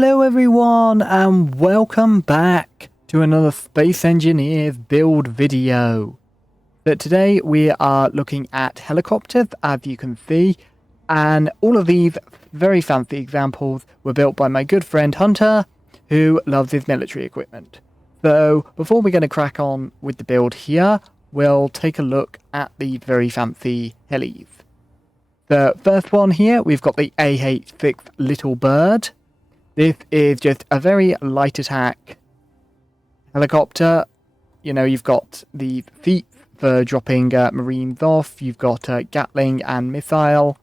Hello everyone and welcome back to another Space Engineers build video. So today we are looking at helicopters, as you can see, and all of these very fancy examples were built by my good friend Hunter, who loves his military equipment. So before we're going to crack on with the build here, we'll take a look at the very fancy helis. The first one here, we've got the AH-6 Little Bird. This is just a very light attack helicopter. You know, you've got the feet for dropping Marines off. You've got Gatling and missile.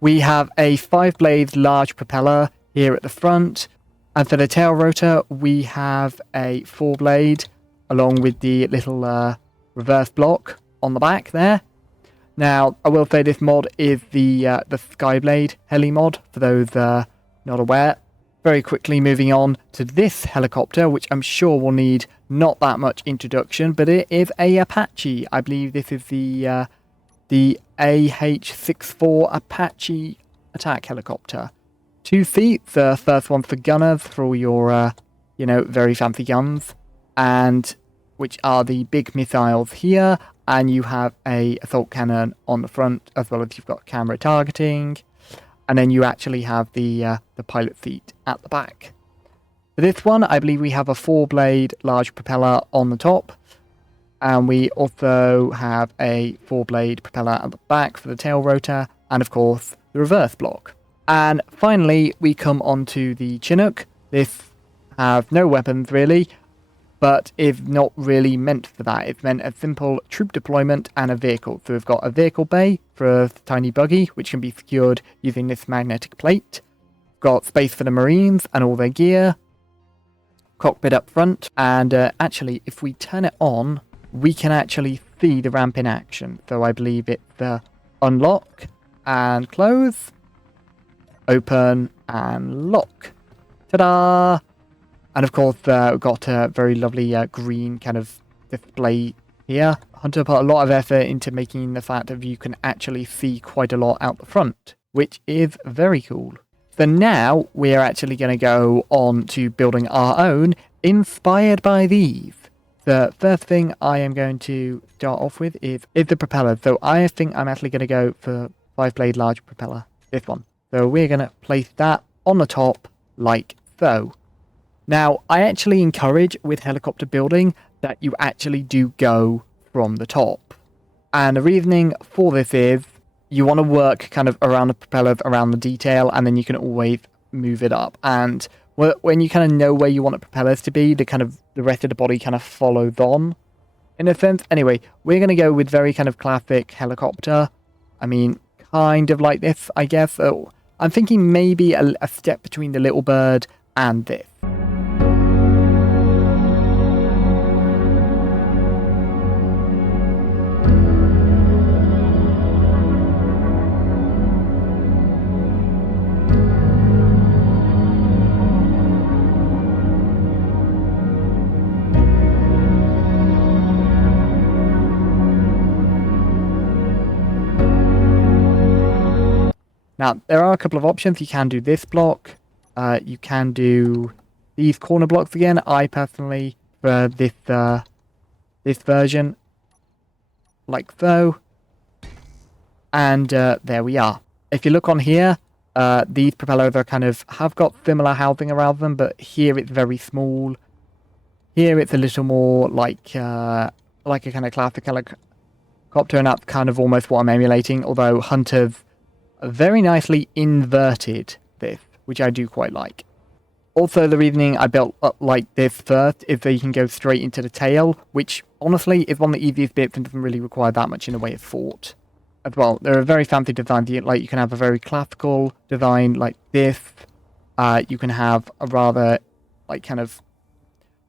We have a 5-blade large propeller here at the front. And for the tail rotor, we have a 4-blade along with the little reverse block on the back there. Now, I will say this mod is the Skyblade heli mod, for those not aware. Very quickly moving on to this helicopter, which I'm sure will need not that much introduction, but it is a Apache. I believe this is the AH-64 Apache attack helicopter. 2 seats, the first one's for gunners, for all your, very fancy guns, and which are the big missiles here, and you have a assault cannon on the front, as well as you've got camera targeting. And then you actually have the pilot seat at the back. For this one, I believe we have a 4-blade large propeller on the top. And we also have a 4-blade propeller at the back for the tail rotor. And of course, the reverse block. And finally, we come on to the Chinook. This has no weapons really, but is not really meant for that. It's meant a simple troop deployment and a vehicle. So we've got a vehicle bay for a tiny buggy, which can be secured using this magnetic plate. We've got space for the Marines and all their gear. Cockpit up front. And actually, if we turn it on, we can actually see the ramp in action. So I believe it's unlock and close. Open and lock. Ta-da! And of course, we've got a very lovely green kind of display here. Hunter put a lot of effort into making the fact that you can actually see quite a lot out the front, which is very cool. So now we're actually going to go on to building our own, inspired by these. The first thing I am going to start off with is the propeller. So I think I'm actually going to go for 5-blade large propeller, this one. So we're going to place that on the top like so. Now, I actually encourage with helicopter building that you actually do go from the top. And the reasoning for this is you want to work kind of around the propellers, around the detail, and then you can always move it up. And when you kind of know where you want the propellers to be, the rest of the body kind of follows on, in a sense. Anyway, we're going to go with very kind of classic helicopter. I mean, kind of like this, I guess. So I'm thinking maybe a step between the Little Bird and this. Now, there are a couple of options. You can do this block. You can do these corner blocks again. I personally prefer this version, like so. And there we are. If you look on here, these propellers are have got similar housing around them, but here it's very small. Here it's a little more like a kind of classic helicopter, and that's kind of almost what I'm emulating. Although Hunter's very nicely inverted this, which I do quite like. Also, the reasoning I built up like this first is that you can go straight into the tail, which honestly is one of the easiest bits and doesn't really require that much in the way of thought. As well, there are very fancy designs. Like you can have a very classical design like this. You can have a rather like kind of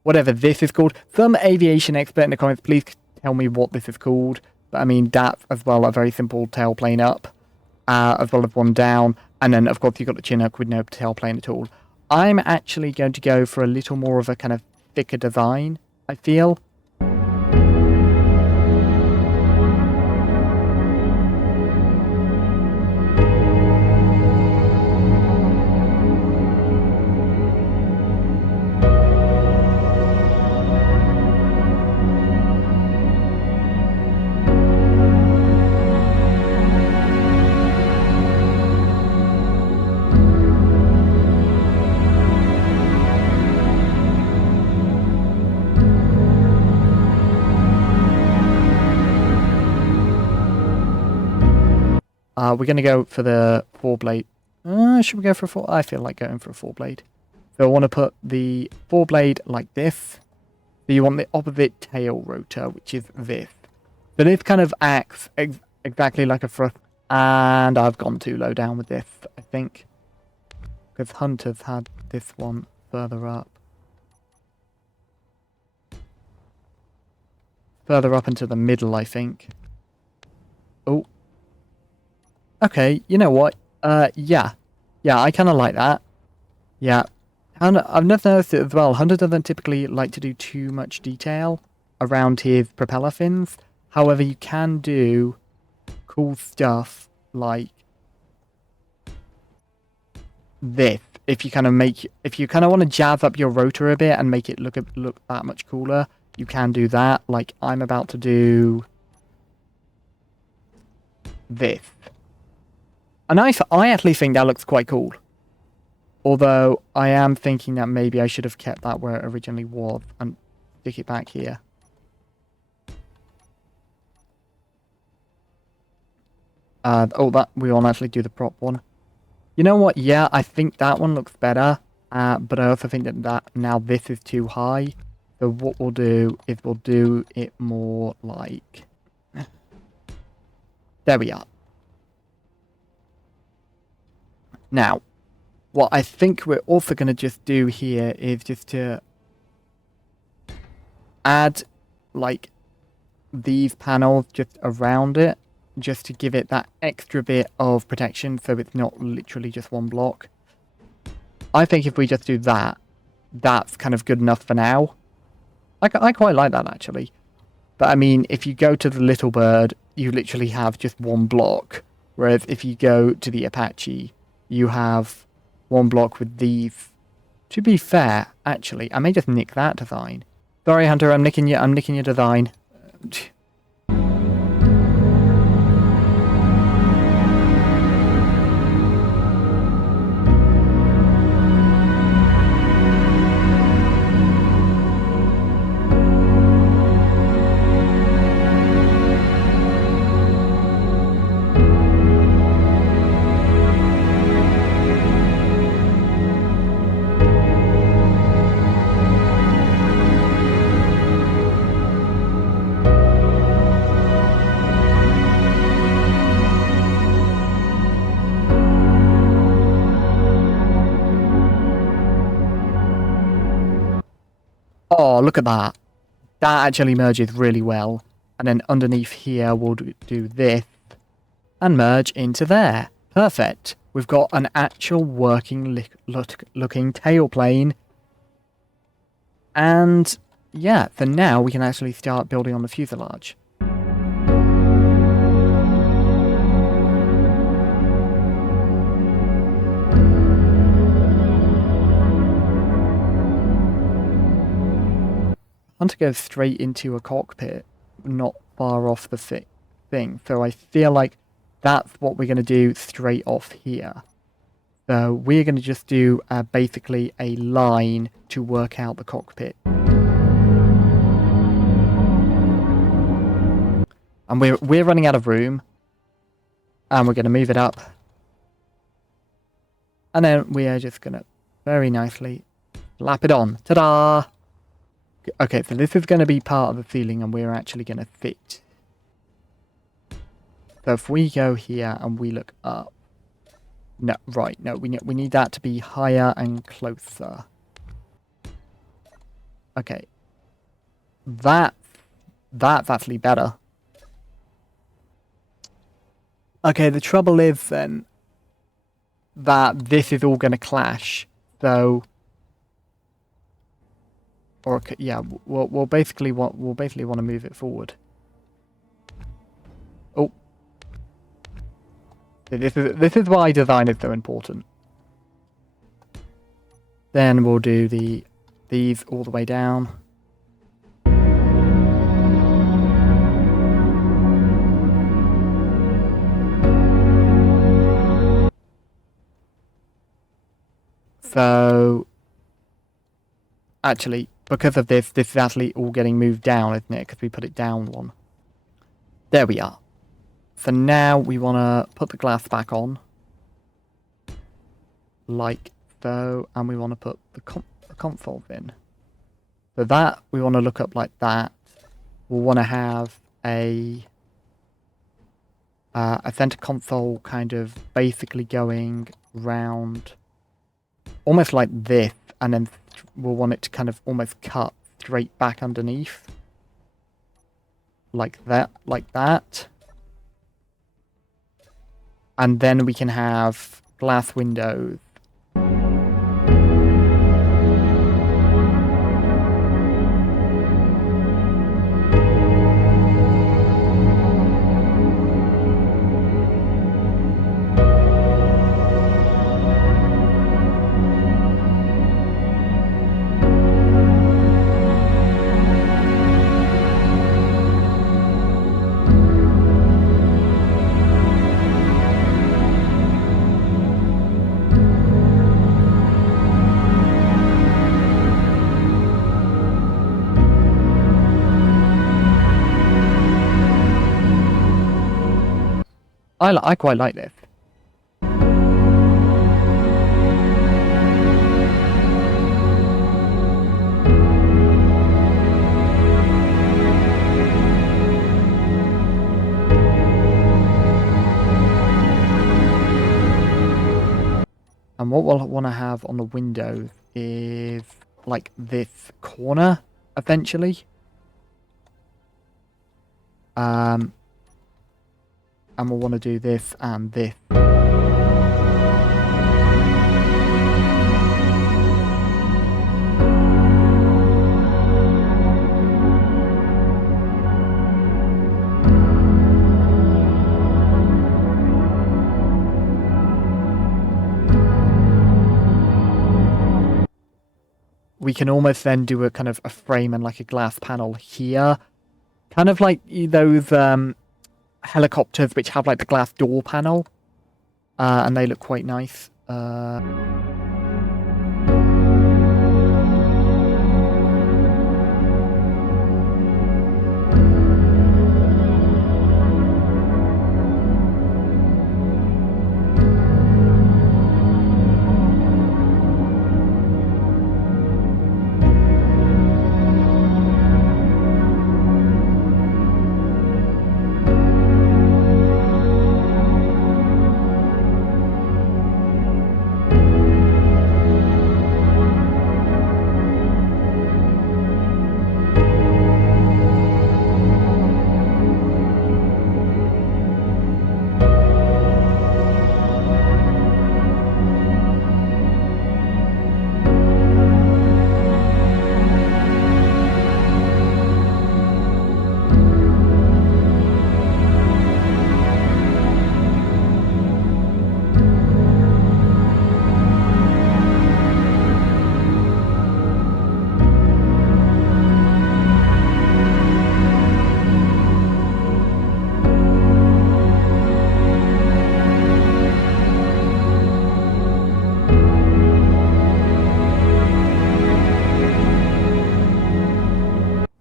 whatever this is called. Some aviation expert in the comments, please tell me what this is called. But I mean, that's as well a very simple tailplane up. As well as one down, and then of course you've got the Chinook with no tailplane at all. I'm actually going to go for a little more of a kind of thicker design, I feel. We're going to go for the 4-blade. Should we go for a 4? I feel like going for a 4-blade. So I want to put the 4-blade like this. So you want the opposite tail rotor, which is this. So this kind of acts exactly like a thrust. And I've gone too low down with this, I think. Because Hunter's had this one further up. Further up into the middle, I think. Oh. Okay, you know what? Yeah. Yeah, I kind of like that. Yeah. And I've never noticed it as well. Hunter doesn't typically like to do too much detail around his propeller fins. However, you can do cool stuff like this. If you kind of want to jazz up your rotor a bit and make it look that much cooler, you can do that. Like I'm about to do this. And I actually think that looks quite cool. Although I am thinking that maybe I should have kept that where it originally was and stick it back here. That we won't actually do the prop one. You know what? Yeah, I think that one looks better. But I also think that now this is too high. So what we'll do is we'll do it more like... There we are. Now, what I think we're also going to just do here is just to add, like, these panels just around it, just to give it that extra bit of protection so it's not literally just one block. I think if we just do that, that's kind of good enough for now. I quite like that, actually. But, I mean, if you go to the Little Bird, you literally have just one block. Whereas if you go to the Apache, you have one block with these. To be fair, actually, I may just nick that design. Sorry, Hunter, I'm nicking your design. Oh, look at that. That actually merges really well. And then underneath here, we'll do this and merge into there. Perfect. We've got an actual working looking tailplane. And yeah, for now, we can actually start building on the fuselage. I want to go straight into a cockpit, not far off the thing. So I feel like that's what we're going to do straight off here. So we're going to just do basically a line to work out the cockpit. And we're running out of room. And we're going to move it up. And then we are just going to very nicely slap it on. Ta-da! Okay, so this is going to be part of the ceiling and we're actually going to fit. So if we go here and we look up. No, right, no, we need that to be higher and closer. Okay. That's actually better. Okay, the trouble is then that this is all going to clash. So... Or yeah, we'll basically want to move it forward. Oh, this is why design is so important. Then we'll do these all the way down. So actually, because of this is actually all getting moved down, isn't it? Because we put it down one. There we are. for now, we want to put the glass back on. Like so. And we want to put the console in. So that, we want to look up like that. We'll want to have a center console kind of basically going round almost like this, and then we'll want it to kind of almost cut straight back underneath. Like that. And then we can have glass windows. I quite like this. And what we'll want to have on the windows is like this corner, eventually. And we'll want to do this and this. We can almost then do a kind of a frame and like a glass panel here. Kind of like those helicopters which have like the glass door panel. And they look quite nice.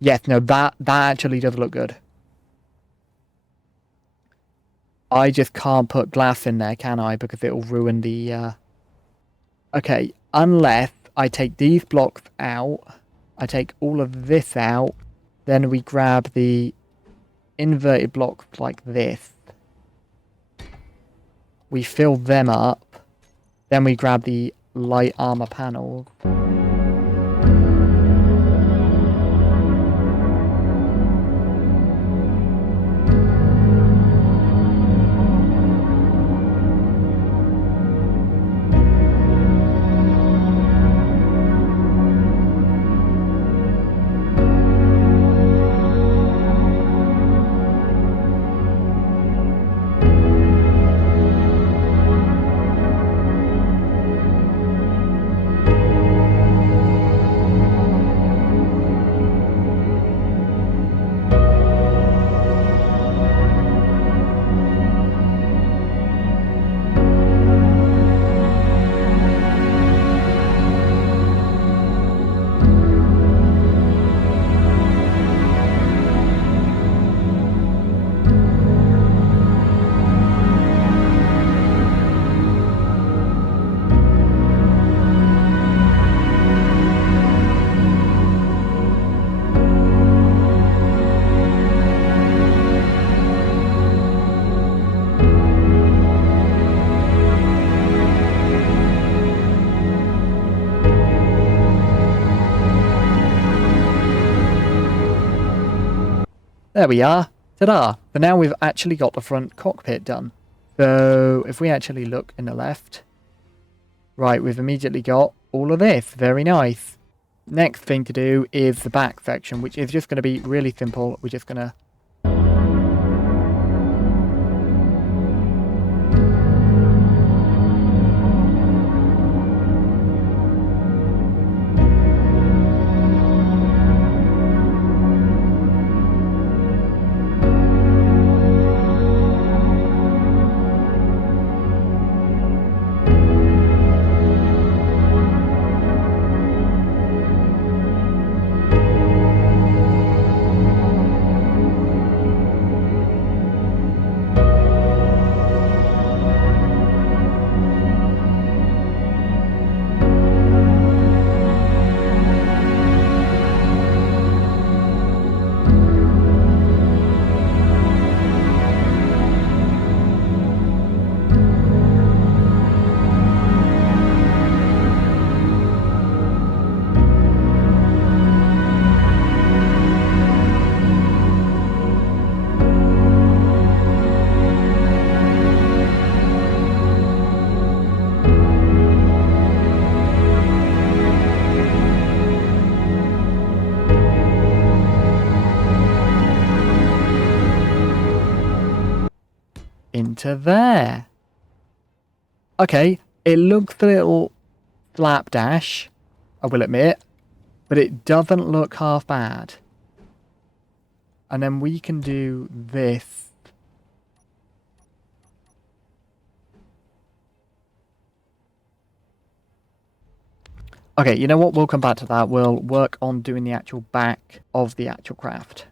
Yes, no, that actually does look good. I just can't put glass in there, can I? Because it'll ruin the... Okay, unless I take these blocks out, I take all of this out, then we grab the inverted blocks like this. We fill them up, then we grab the light armor panels. There we are. Ta-da! So now we've actually got the front cockpit done. So if we actually look in the left, right, we've immediately got all of this. Very nice. Next thing to do is the back section, which is just going to be really simple. We're just going to into there. Okay, it looks a little slapdash, I will admit, but it doesn't look half bad. And then we can do this. Okay, you know what? We'll come back to that. We'll work on doing the actual back of the actual craft.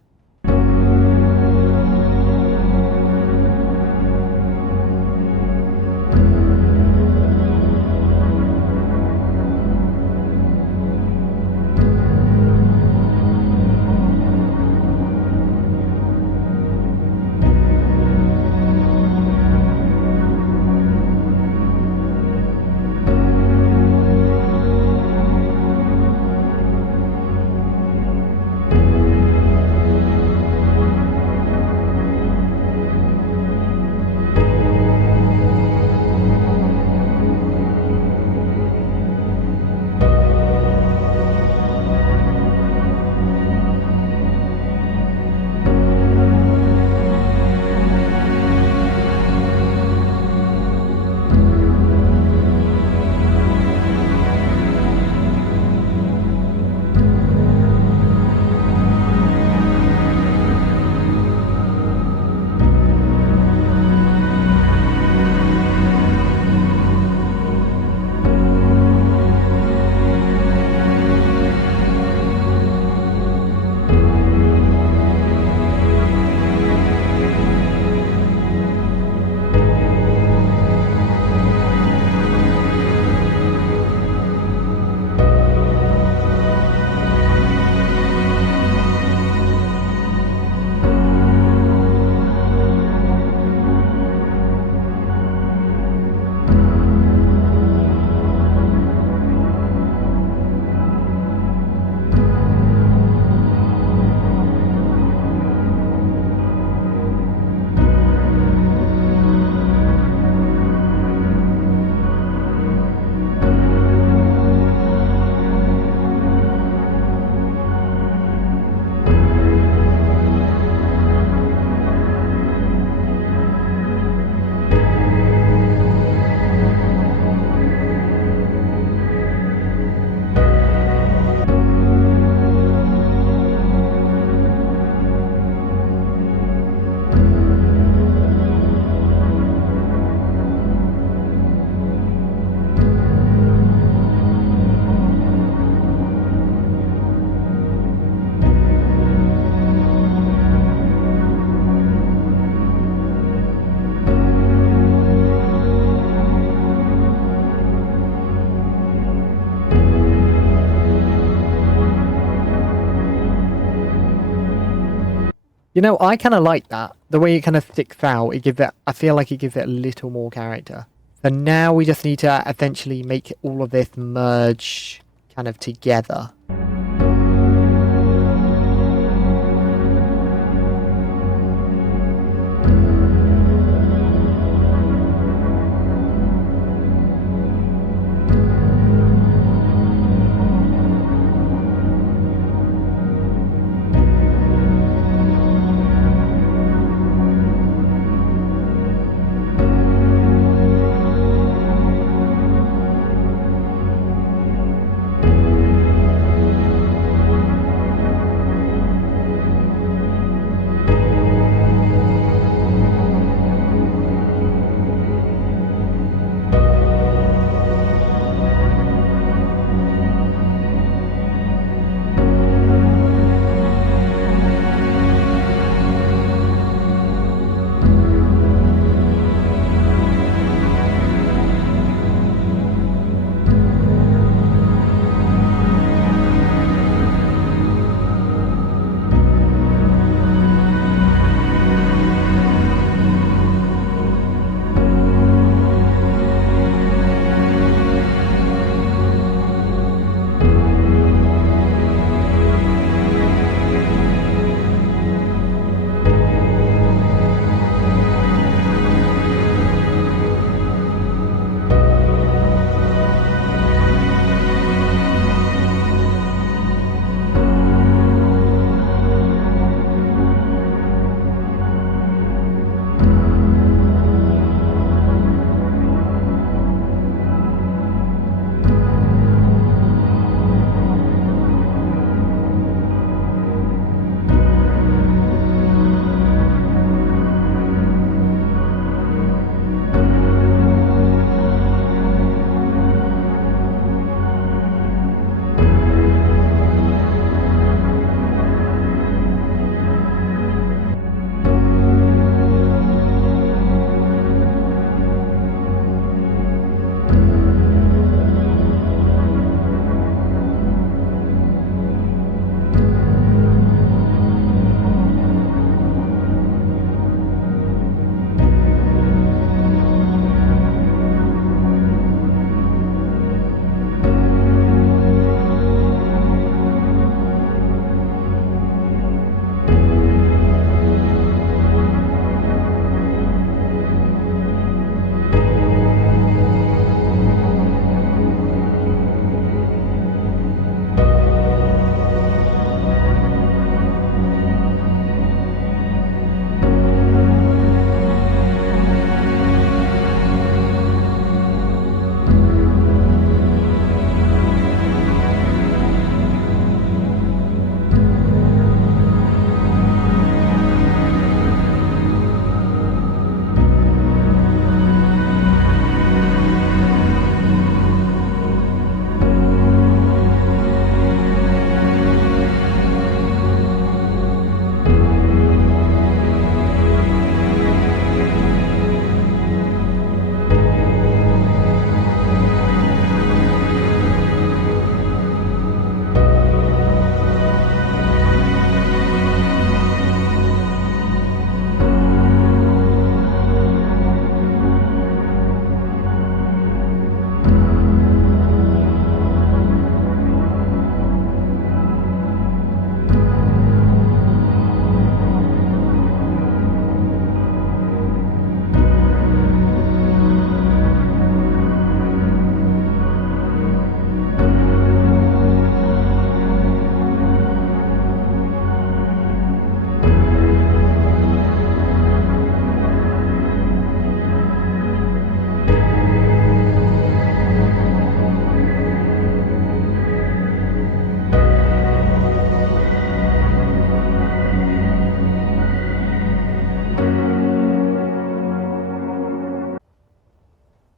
You know, I kind of like that. The way it kind of sticks out, it gives it, I feel like it gives it a little more character. So now we just need to essentially make all of this merge kind of together.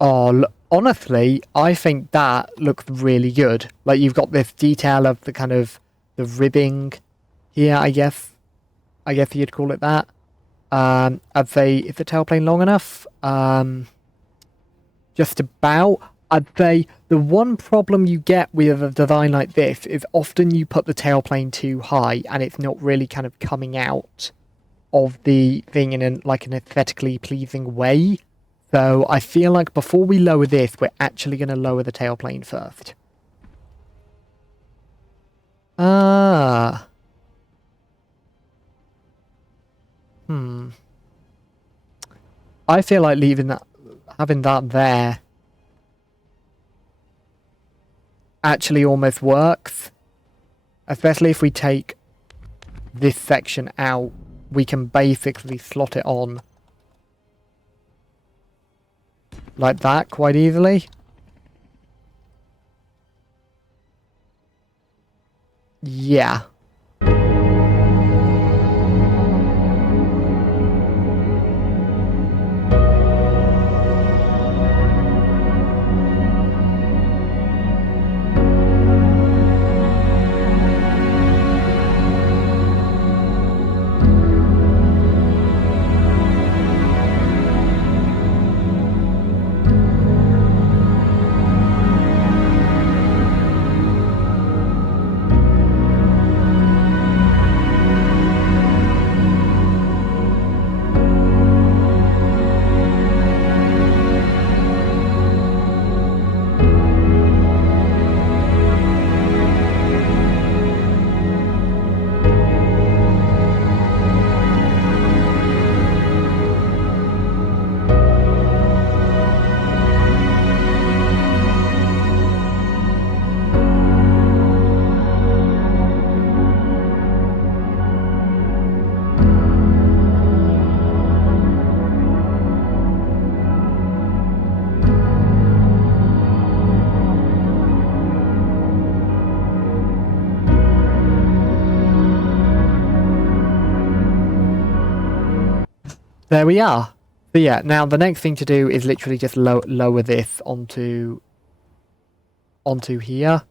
Oh, honestly, I think that looks really good. Like you've got this detail of the kind of the ribbing here, I guess. I guess you'd call it that. I'd say, is the tailplane long enough? Just about. I'd say the one problem you get with a design like this is often you put the tailplane too high and it's not really kind of coming out of the thing in an aesthetically pleasing way. So I feel like before we lower this, we're actually going to lower the tailplane first. Ah. I feel like having that there actually almost works. Especially if we take this section out, we can basically slot it on like that quite easily. Yeah. There we are. So yeah, now the next thing to do is literally just lower this onto here.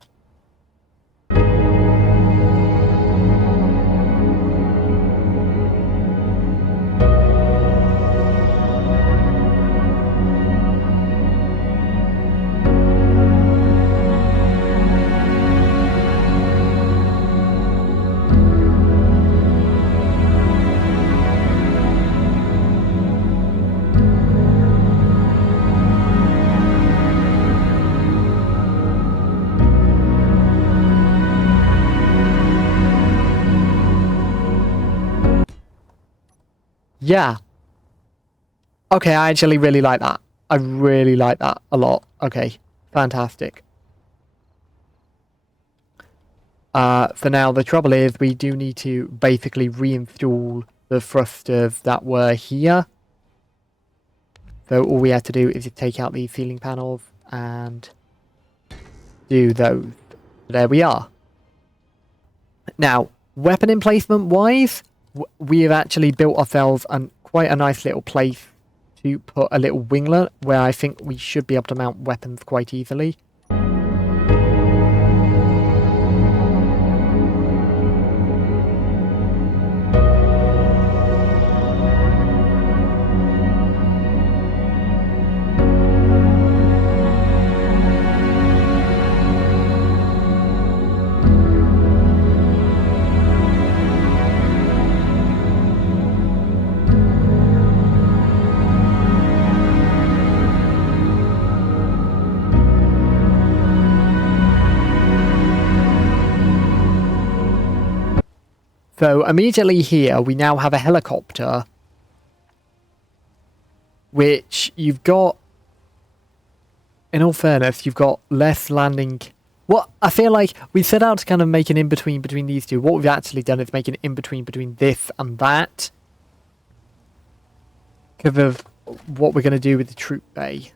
Yeah. Okay, I actually really like that. I really like that a lot. Okay, fantastic. So now the trouble is we do need to basically reinstall the thrusters that were here. So all we have to do is just take out these ceiling panels and do those. There we are. Now, weapon emplacement wise, we have actually built ourselves quite a nice little place to put a little winglet where I think we should be able to mount weapons quite easily. So immediately here, we now have a helicopter, which you've got, in all fairness, you've got less landing. What I feel like we set out to kind of make an in-between between these two. What we've actually done is make an in-between between this and that, because of what we're going to do with the troop bay.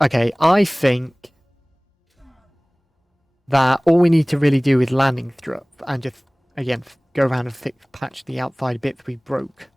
Okay, I think that all we need to really do is landing strip and just, again, go around and patch the outside bits we broke.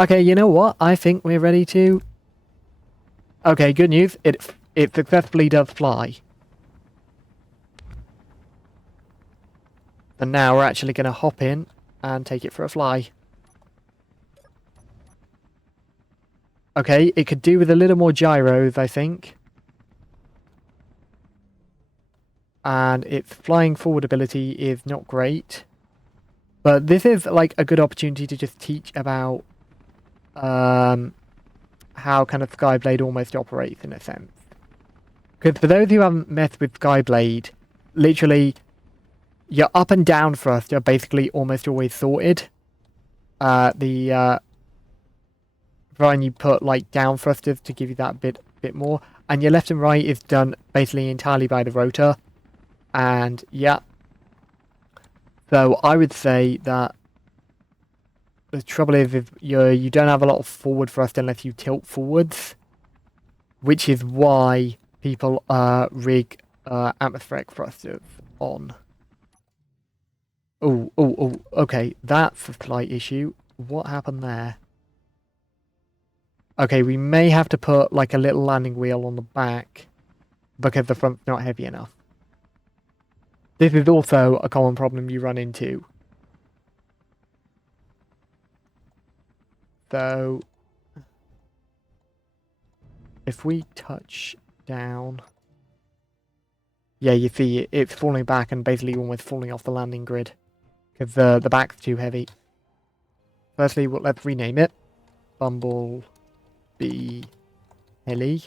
Okay, you know what? I think we're ready to... Okay, good news. It successfully does fly. And now we're actually going to hop in and take it for a fly. Okay, it could do with a little more gyros, I think. And its flying forward ability is not great. But this is like a good opportunity to just teach about how kind of Skyblade almost operates in a sense. Because for those who haven't messed with Skyblade, literally your up and down thrust are basically almost always sorted. Providing you put like down thrusters to give you that bit more, and your left and right is done basically entirely by the rotor. And yeah, so I would say that the trouble is you don't have a lot of forward thrust unless you tilt forwards, which is why people rig atmospheric thrusters on. Oh, okay, that's a slight issue. What happened there? Okay, we may have to put like a little landing wheel on the back because the front's not heavy enough. This is also a common problem you run into. So, if we touch down... Yeah, you see it's falling back and basically almost falling off the landing grid. Because the back's too heavy. Firstly, let's rename it. Bumblebee Heli.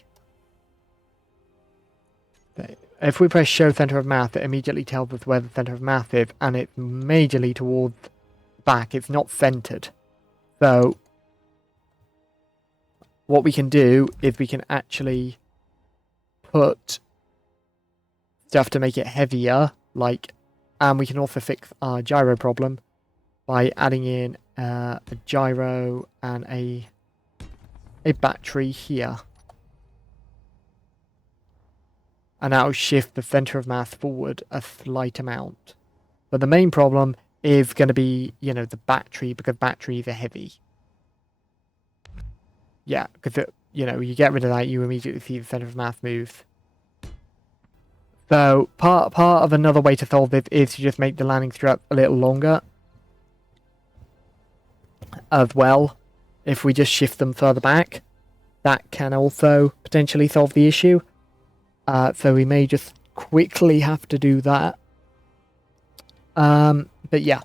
If we press show center of mass, it immediately tells us where the center of mass is, and it's majorly towards the back. It's not centered. So, what we can do is we can actually put stuff to make it heavier, like, and we can also fix our gyro problem by adding in a gyro and a battery here. And that will shift the center of mass forward a slight amount. But the main problem is going to be, you know, the battery, because batteries are heavy. Yeah, because, you know, you get rid of that, you immediately see the center of mass move. So, part of another way to solve this is to just make the landing strip a little longer. As well. If we just shift them further back, that can also potentially solve the issue. So we may just quickly have to do that. But yeah.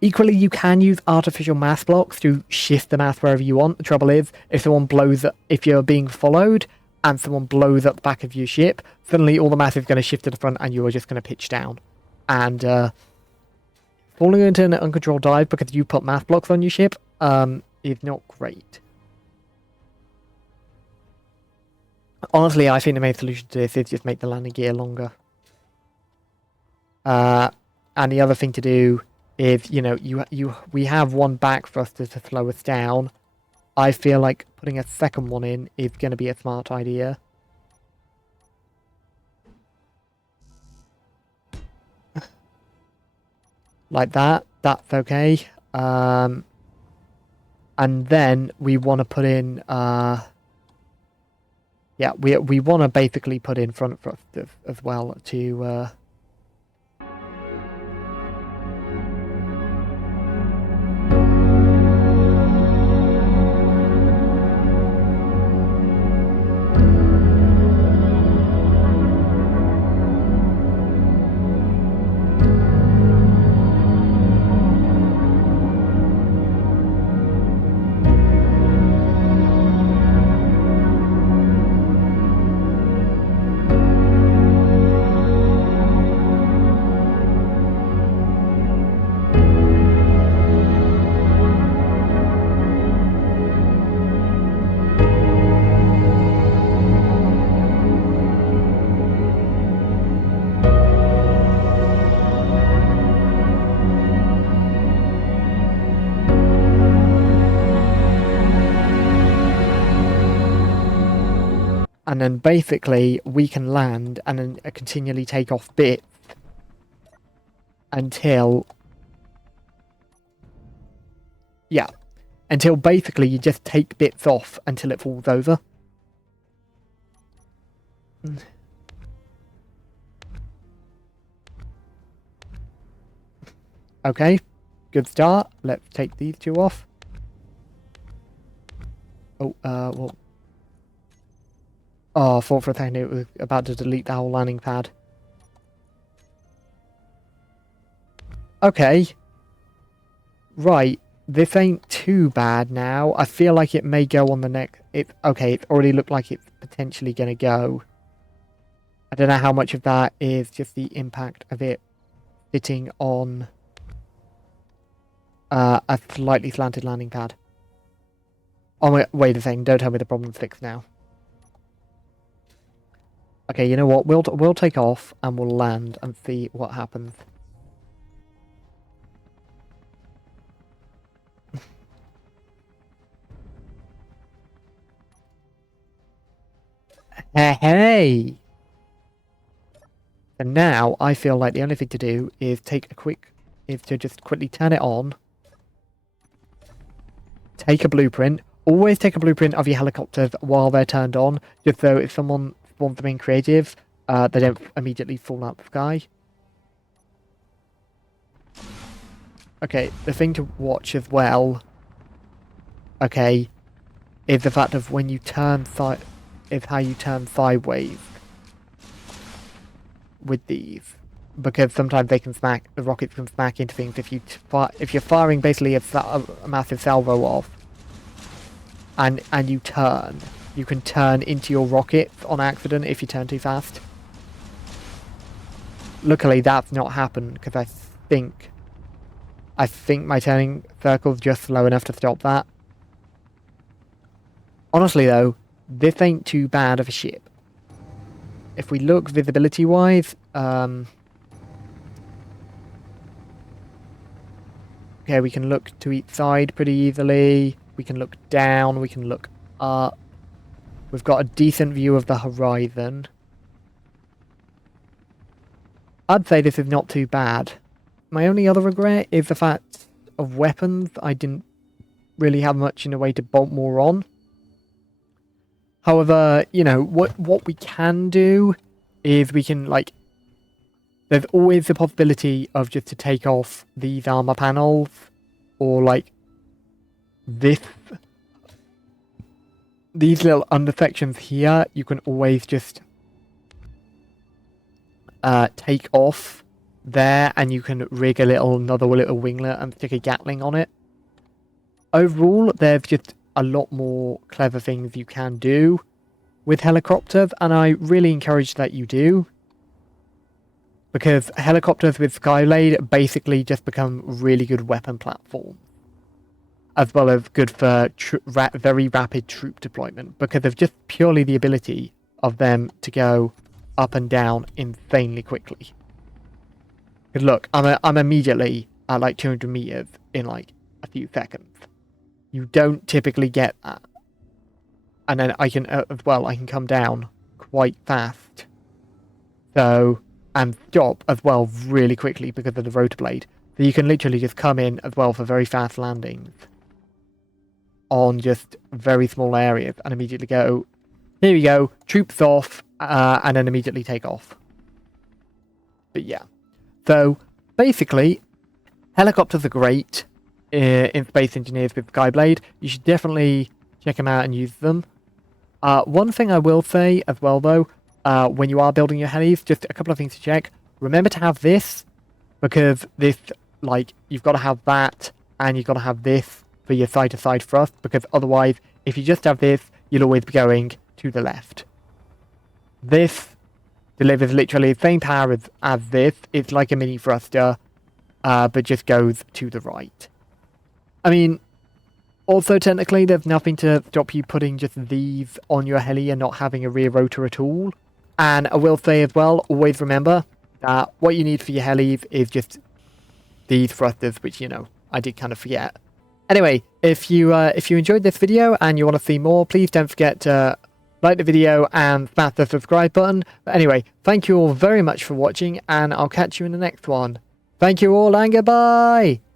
Equally, you can use artificial mass blocks to shift the mass wherever you want. The trouble is, if someone blows up, if you're being followed and someone blows up the back of your ship, suddenly all the mass is going to shift to the front and you are just going to pitch down. And falling into an uncontrolled dive because you put mass blocks on your ship is not great. Honestly, I think the main solution to this is just make the landing gear longer. And the other thing to do is, you know, we have one back thruster to slow us down. I feel like putting a second one in is going to be a smart idea. Like that. That's okay. And then we want to put in... yeah, we want to basically put in front thrusters as well to... And then basically we can land and then continually take off bits until... yeah. Until basically you just take bits off until it falls over. Okay. Good start. Let's take these two off. Oh, well... oh, I thought for a second it was about to delete the whole landing pad. Okay. Right. This ain't too bad now. I feel like it may go on the next... okay, it already looked like it's potentially going to go. I don't know how much of that is just the impact of it sitting on a slightly slanted landing pad. Oh, wait a second. Don't tell me the problem's fixed now. Okay, you know what? We'll take off and we'll land and see what happens. Hey! And now I feel like the only thing to do is to just quickly turn it on. Take a blueprint. Always take a blueprint of your helicopters while they're turned on, just so if someone wants to be creative, they don't immediately fall out of the sky. Okay, the thing to watch as well, okay, is the fact of when you turn is how you turn sideways with these, because sometimes they can smack, the rockets can smack into things if you're firing basically a massive salvo off, and you turn. You can turn into your rocket on accident if you turn too fast. Luckily, that's not happened because I think my turning circle's just slow enough to stop that. Honestly, though, this ain't too bad of a ship. If we look visibility-wise, okay, we can look to each side pretty easily. We can look down. We can look up. We've got a decent view of the horizon. I'd say this is not too bad. My only other regret is the fact of weapons. I didn't really have much in a way to bolt more on. However, you know, what we can do is we can, like... there's always the possibility of just to take off these armor panels. Or, like, this... these little undersections here, you can always just take off there, and you can rig another little winglet and stick a Gatling on it. Overall, there's just a lot more clever things you can do with helicopters, and I really encourage that you do. Because helicopters with Skyblade basically just become really good weapon platforms. As well as good for very rapid troop deployment. Because of just purely the ability of them to go up and down insanely quickly. Because look, I'm immediately at like 200 meters in like a few seconds. You don't typically get that. And then I can, as well, I can come down quite fast. So, and stop as well really quickly because of the rotor blade. So you can literally just come in as well for very fast landings on just very small areas and immediately go, here you go, troops off, and then immediately take off. But yeah. So, basically, helicopters are great in Space Engineers with Skyblade. You should definitely check them out and use them. One thing I will say as well, though, when you are building your helis, just a couple of things to check. Remember to have this, because this, like, you've got to have that, and you've got to have this for your side-to-side thrust, because otherwise, if you just have this, you'll always be going to the left. This delivers literally the same power as this. It's like a mini thruster, but just goes to the right. I mean, also technically there's nothing to stop you putting just these on your heli and not having a rear rotor at all. And I will say as well, always remember that what you need for your helis is just these thrusters, which, you know, I did kind of forget. Anyway, if you enjoyed this video and you want to see more, please don't forget to like the video and smash the subscribe button. But anyway, thank you all very much for watching, and I'll catch you in the next one. Thank you all, and goodbye!